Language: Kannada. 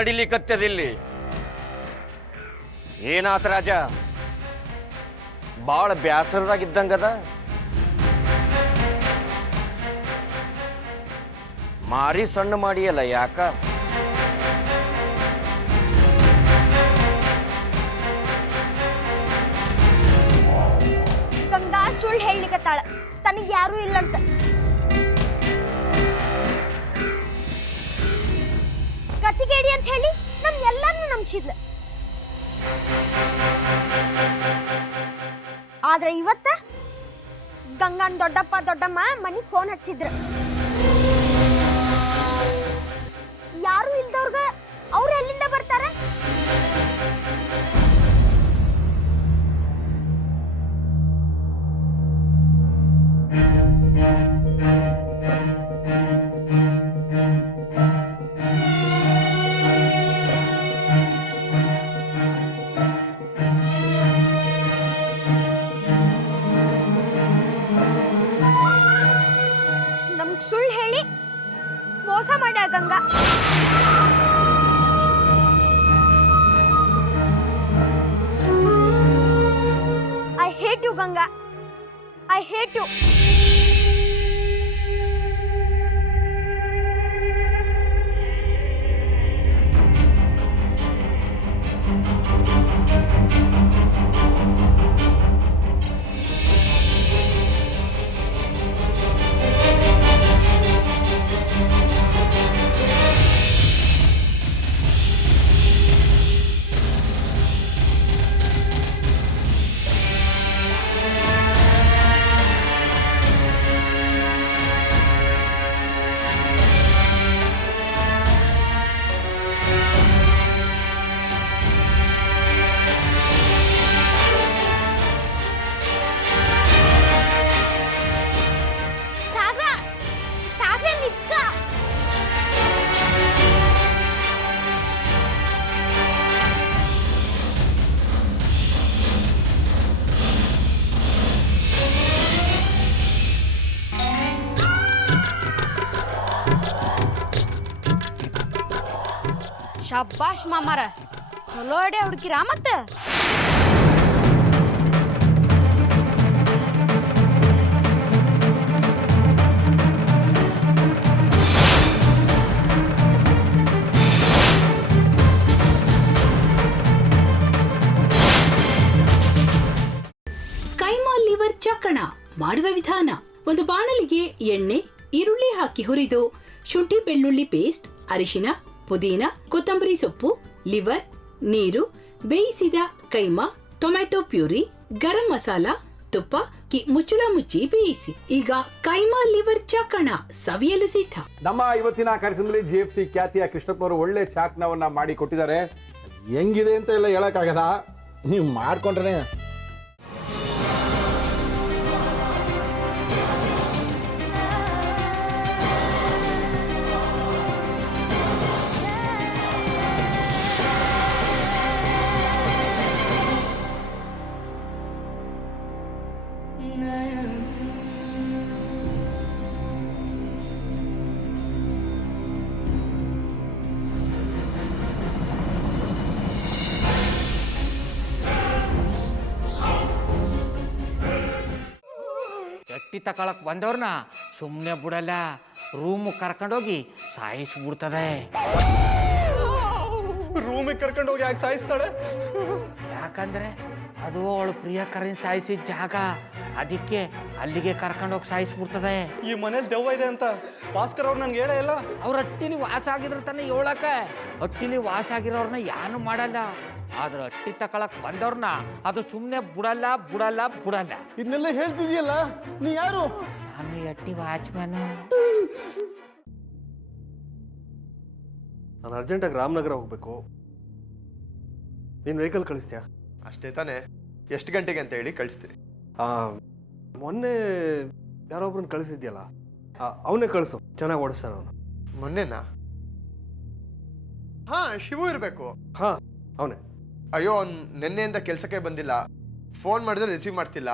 ನಡಿಲಿಕತ್ತದಿಲ್ಲಿ? ಏನಾತ ರಾಜ? ಬಾಳ ಬ್ಯಾಸರದಾಗಿದ್ದಂಗದ. ಮಾರಿ ಸಣ್ಣ ಮಾಡಿಯಲ್ಲ, ಯಾಕ? ಗಂಗಾ ಸುಳ್ಳು ಹೇಳಲಿಕತ್ತಾಳ, ತನಗೆ ಯಾರೂ ಇಲ್ಲಂತ. ಕತ್ತಿಗೇಡಿ ಅಂತ ಹೇಳಿ ಎಲ್ಲಾರನ್ನೂ ನಂಬಿಸಿದ್ಲ. ಆದ್ರೆ ಇವತ್ತ ಗಂಗಾನ್ ದೊಡ್ಡಪ್ಪ ದೊಡ್ಡಮ್ಮ ಮನಿಗೆ ಫೋನ್ ಹಚ್ಚಿದ್ರು. ಯಾರು ಇಲ್ದವ್ರಗ ಅವ್ರು ಎಲ್ಲಿಂದ ಬರ್ತಾರ? ನಮ್ಗ್ ಸುಳ್ಳು ಹೇಳಿ ಮೋಸ ಮಾಡ್ಯಾಳ Ganga. I hate you Ganga, I hate you. ಶಬ್ಬಾಷ್ ಮಾಮಾರ, ಚಲೋ ಅಡೆ ಹುಡುಕಿರ. ಮತ್ತೆ ಕೈಮಾ ಲಿವರ್ ಚಕ್ಕಣ ಮಾಡುವ ವಿಧಾನ: ಒಂದು ಬಾಣಲಿಗೆ ಎಣ್ಣೆ, ಈರುಳ್ಳಿ ಹಾಕಿ ಹುರಿದು ಶುಂಠಿ ಬೆಳ್ಳುಳ್ಳಿ ಪೇಸ್ಟ್, ಅರಿಶಿನ, ಪುದೀನ, ಕೊತ್ತಂಬರಿ ಸೊಪ್ಪು, ಲಿವರ್, ನೀರು, ಬೇಯಿಸಿದ ಕೈಮಾ, ಟೊಮ್ಯಾಟೊ ಪ್ಯೂರಿ, ಗರಂ ಮಸಾಲ, ತುಪ್ಪ ಮುಚ್ಚಳ ಮುಚ್ಚಿ ಬೇಯಿಸಿ. ಈಗ ಕೈಮಾ ಲಿವರ್ ಚಾಕಣ ಸವಿಯಲು ಸಿದ್ಧ. ನಮ್ಮ ಇವತ್ತಿನ ಕಾರ್ಯಕ್ರಮದಲ್ಲಿ GFC ಖ್ಯಾತಿಯ ಕೃಷ್ಣಪ್ಪ ಅವರು ಒಳ್ಳೆ ಚಾಕ್ನವನ್ನ ಮಾಡಿ ಕೊಟ್ಟಿದ್ದಾರೆ. ಹೆಂಗಿದೆ ಅಂತ ಎಲ್ಲ ಹೇಳಕ್ಕಾಗಲ್ಲ, ನೀವು ಮಾಡ್ಕೊಂಡ್ರೆ. ಎಟ್ಟಿ ತಕೊಳಕ್ ಬಂದವ್ರನ್ನ ಸುಮ್ಮನೆ ಬಿಡಲ್ಲ, ರೂಮ್ ಕರ್ಕೊಂಡೋಗಿ ಸಾಯಿಸ್ಬಿಡ್ತದೆ. ರೂಮಿಗೆ ಕರ್ಕೊಂಡೋಗಿ ಯಾಕೆ ಸಾಯಿಸ್ತಾಳೆ? ಯಾಕಂದ್ರೆ ಅದು ಅವಳು ಪ್ರಿಯಕರನ್ ಸಾಯಿಸಿದ ಜಾಗ, ಅದಕ್ಕೆ ಅಲ್ಲಿಗೆ ಕರ್ಕೊಂಡೋಗಿ ಸಾಯಿಸ್ಬಿಡ್ತದೆ. ಈ ಮನೇಲಿ ದೆವ್ವ ಇದೆ ಅಂತ ಭಾಸ್ಕರ್ ಅವ್ರು ನನ್ಗೆ ಹೇಳೇ ಇಲ್ಲ. ಅವ್ರ ಹಟ್ಟಿಲಿ ವಾಸ ಆಗಿದ್ರೆ ತಾನೆ ಹೇಳಕ. ಹಟ್ಟಿಲಿ ವಾಸ ಆಗಿರೋರ್ನ ಯಾನು ಮಾಡಲ್ಲ, ಆದ್ರೆ ಹಟ್ಟಿ ತಕೊಳಕ್ ಬಂದವ್ರನ್ನ ಅದು ಸುಮ್ಮನೆ ಬಿಡಲ್ಲ ಬಿಡಲ್ಲ ಬಿಡಲ್ಲ. ಇದನ್ನೆಲ್ಲ ಹೇಳ್ತಿದ್ಯಲ್ಲ, ನೀ ಯಾರು? ನಾನು ಹಟ್ಟಿ ವಾಚ್ಮ್ಯಾನು. ನಾನು ಅರ್ಜೆಂಟಾಗಿ ರಾಮನಗರ ಹೋಗ್ಬೇಕು. ನೀನು ವೆಹಿಕಲ್ ಕಳಿಸ್ತೀಯಾ? ಅಷ್ಟೇ ತಾನೆ. ಎಷ್ಟು ಗಂಟೆಗೆ ಅಂತ ಹೇಳಿ ಕಳಿಸ್ತೀನಿ. ಮೊನ್ನೆ ಯಾರೊಬ್ರನ್ನ ಕಳಿಸಿದ್ಯಲ್ಲ, ಅವನೇ ಕಳಿಸು, ಚೆನ್ನಾಗಿ ಓಡಿಸ್ತಾನೆ ಅವನು. ಮೊನ್ನೆನಾ? ಹಾ, ಶಿವು ಇರಬೇಕು. ಹಾ, ಅವನೇ. ಅಯ್ಯೋ, ಅವ್ನು ನಿನ್ನೆಯಿಂದ ಕೆಲಸಕ್ಕೆ ಬಂದಿಲ್ಲ. ಫೋನ್ ಮಾಡಿದ್ರೆ ರಿಸೀವ್ ಮಾಡ್ತಿಲ್ಲ.